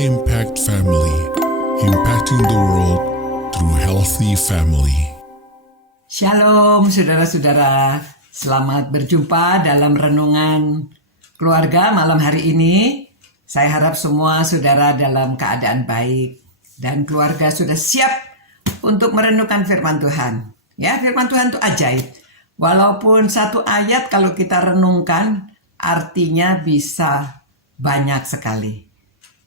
Impact Family, impacting the world through healthy family. Shalom saudara-saudara, selamat berjumpa dalam renungan keluarga malam hari ini. Saya harap semua saudara dalam keadaan baik dan keluarga sudah siap untuk merenungkan firman Tuhan. Ya, firman Tuhan itu ajaib. Walaupun satu ayat kalau kita renungkan artinya bisa banyak sekali.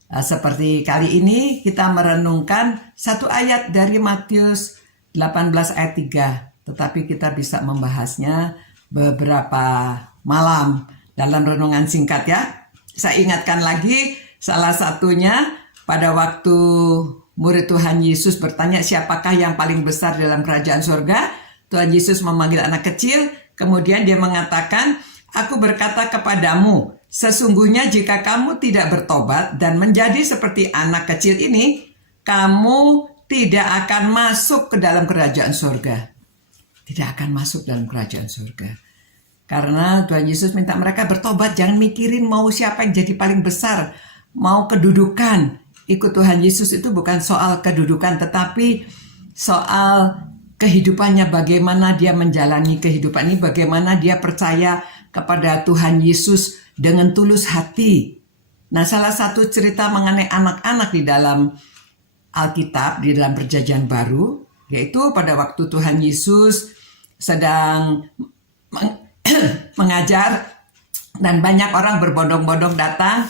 Seperti kali ini kita merenungkan satu ayat dari Matius 18 ayat 3. Tetapi kita bisa membahasnya beberapa malam dalam renungan singkat ya. Saya ingatkan lagi salah satunya pada waktu murid Tuhan Yesus bertanya siapakah yang paling besar dalam kerajaan surga. Tuhan Yesus memanggil anak kecil, kemudian dia mengatakan, "Aku berkata kepadamu, sesungguhnya jika kamu tidak bertobat dan menjadi seperti anak kecil ini, kamu tidak akan masuk ke dalam kerajaan surga." Tidak akan masuk dalam kerajaan surga. Karena Tuhan Yesus minta mereka bertobat, jangan mikirin mau siapa yang jadi paling besar, mau kedudukan. Ikut Tuhan Yesus itu bukan soal kedudukan, tetapi soal kehidupannya, bagaimana dia menjalani kehidupan ini, bagaimana dia percaya kepada Tuhan Yesus dengan tulus hati. Nah, salah satu cerita mengenai anak-anak di dalam Alkitab, di dalam Perjanjian Baru, yaitu pada waktu Tuhan Yesus sedang mengajar dan banyak orang berbondong-bondong datang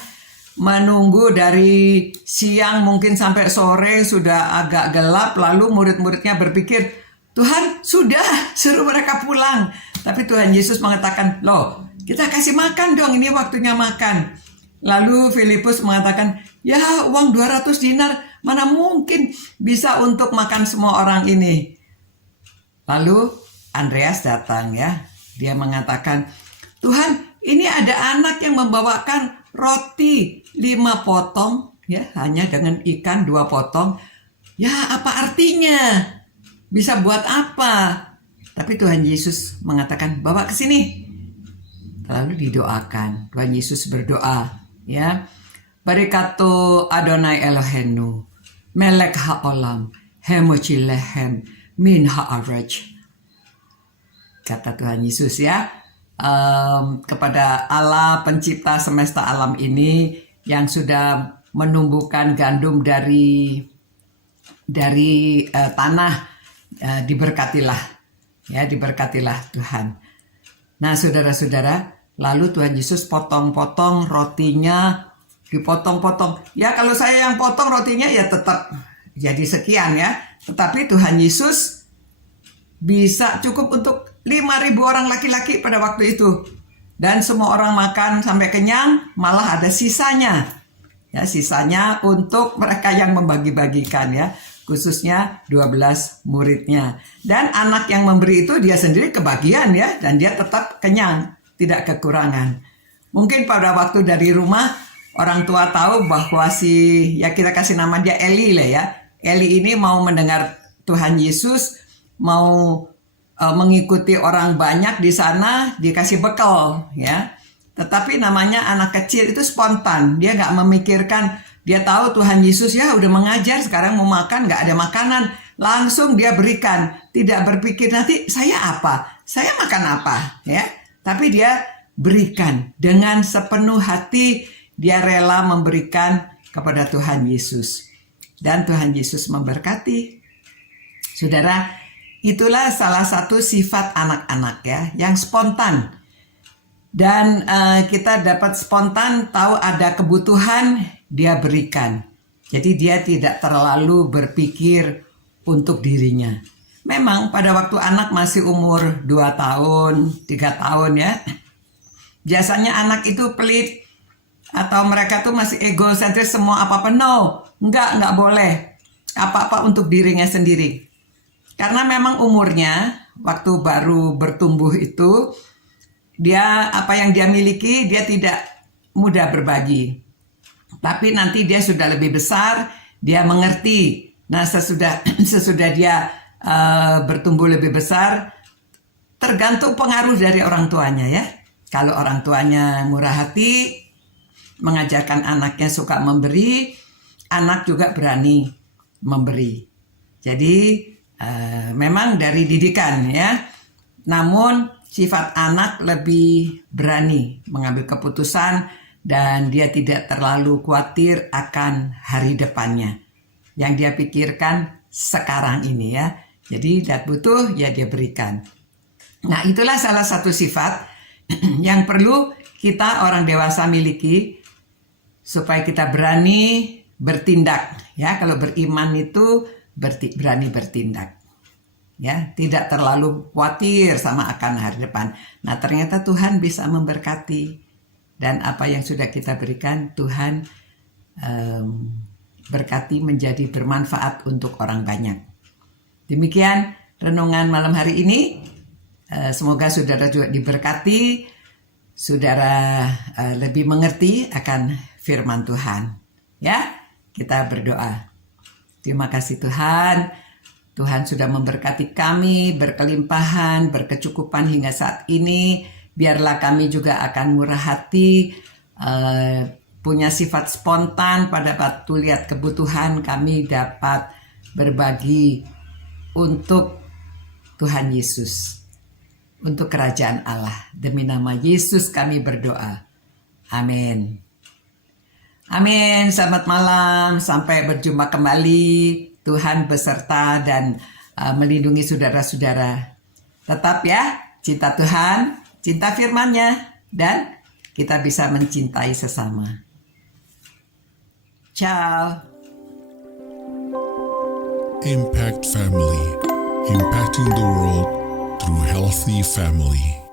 menunggu dari siang mungkin sampai sore sudah agak gelap, lalu murid-muridnya berpikir, "Tuhan, sudah, suruh mereka pulang." Tapi Tuhan Yesus mengatakan, "Loh, kita kasih makan dong, ini waktunya makan." Lalu Filipus mengatakan, "Ya, uang 200 dinar, mana mungkin bisa untuk makan semua orang ini." Lalu Andreas datang ya. Dia mengatakan, "Tuhan, ini ada anak yang membawakan roti 5 potong, ya, hanya dengan ikan 2 potong. Ya, apa artinya? Bisa buat apa?" Tapi Tuhan Yesus mengatakan, "Bawa ke sini." Lalu didoakan. Tuhan Yesus berdoa, ya. "Barikato Adonai Eloheinu, melek ha'olam, hemochilehem, min ha'araj." Kata Tuhan Yesus ya, kepada Allah pencipta semesta alam ini yang sudah menumbuhkan gandum dari tanah, diberkatilah, ya, diberkatilah Tuhan. Nah, saudara-saudara, lalu Tuhan Yesus potong-potong rotinya, dipotong-potong. Ya, kalau saya yang potong rotinya ya tetap jadi sekian ya. Tetapi Tuhan Yesus bisa cukup untuk 5.000 orang laki-laki pada waktu itu. Dan semua orang makan sampai kenyang, malah ada sisanya. Ya, sisanya untuk mereka yang membagi-bagikan ya. Khususnya 12 muridnya. Dan anak yang memberi itu dia sendiri kebagian ya. Dan dia tetap kenyang, tidak kekurangan. Mungkin pada waktu dari rumah, orang tua tahu bahwa ya kita kasih nama dia Eli lah ya. Eli ini mau mendengar Tuhan Yesus, mau mengikuti orang banyak di sana, dikasih bekal ya. Tetapi namanya anak kecil itu spontan, dia nggak memikirkan, dia tahu Tuhan Yesus ya udah mengajar, sekarang mau makan nggak ada makanan, langsung dia berikan, tidak berpikir nanti saya apa, saya makan apa ya. Tapi dia berikan dengan sepenuh hati, dia rela memberikan kepada Tuhan Yesus, dan Tuhan Yesus memberkati. Saudara, itulah salah satu sifat anak-anak ya, yang spontan. Dan kita dapat spontan tahu ada kebutuhan, dia berikan. Jadi dia tidak terlalu berpikir untuk dirinya. Memang pada waktu anak masih umur 2 tahun, 3 tahun ya, biasanya anak itu pelit atau mereka tuh masih egosentris, semua apa-apa. No, enggak boleh. Apa-apa untuk dirinya sendiri. Karena memang umurnya, waktu baru bertumbuh itu, dia apa yang dia miliki, dia tidak mudah berbagi. Tapi nanti dia sudah lebih besar, dia mengerti. Nah, sesudah dia bertumbuh lebih besar, tergantung pengaruh dari orang tuanya ya. Kalau orang tuanya murah hati, mengajarkan anaknya suka memberi, anak juga berani memberi. Jadi memang dari didikan ya. Namun sifat anak lebih berani mengambil keputusan dan dia tidak terlalu khawatir akan hari depannya. Yang dia pikirkan sekarang ini ya. Jadi lihat butuh ya dia berikan. Nah, itulah salah satu sifat yang perlu kita orang dewasa miliki supaya kita berani bertindak ya. Kalau beriman itu berani bertindak ya, tidak terlalu khawatir sama akan hari depan. Nah, ternyata Tuhan bisa memberkati dan apa yang sudah kita berikan Tuhan berkati menjadi bermanfaat untuk orang banyak. Demikian renungan malam hari ini. Semoga saudara juga diberkati, saudara lebih mengerti akan firman Tuhan. Ya, kita berdoa. Terima kasih Tuhan. Tuhan sudah memberkati kami, berkelimpahan, berkecukupan hingga saat ini. Biarlah kami juga akan murah hati, punya sifat spontan pada waktu lihat kebutuhan kami dapat berbagi untuk Tuhan Yesus, untuk kerajaan Allah. Demi nama Yesus kami berdoa. Amin. Amin. Selamat malam. Sampai berjumpa kembali. Tuhan beserta dan melindungi saudara-saudara. Tetap ya, cinta Tuhan, cinta firman-Nya, dan kita bisa mencintai sesama. Ciao. Impact Family, impacting the world through healthy family.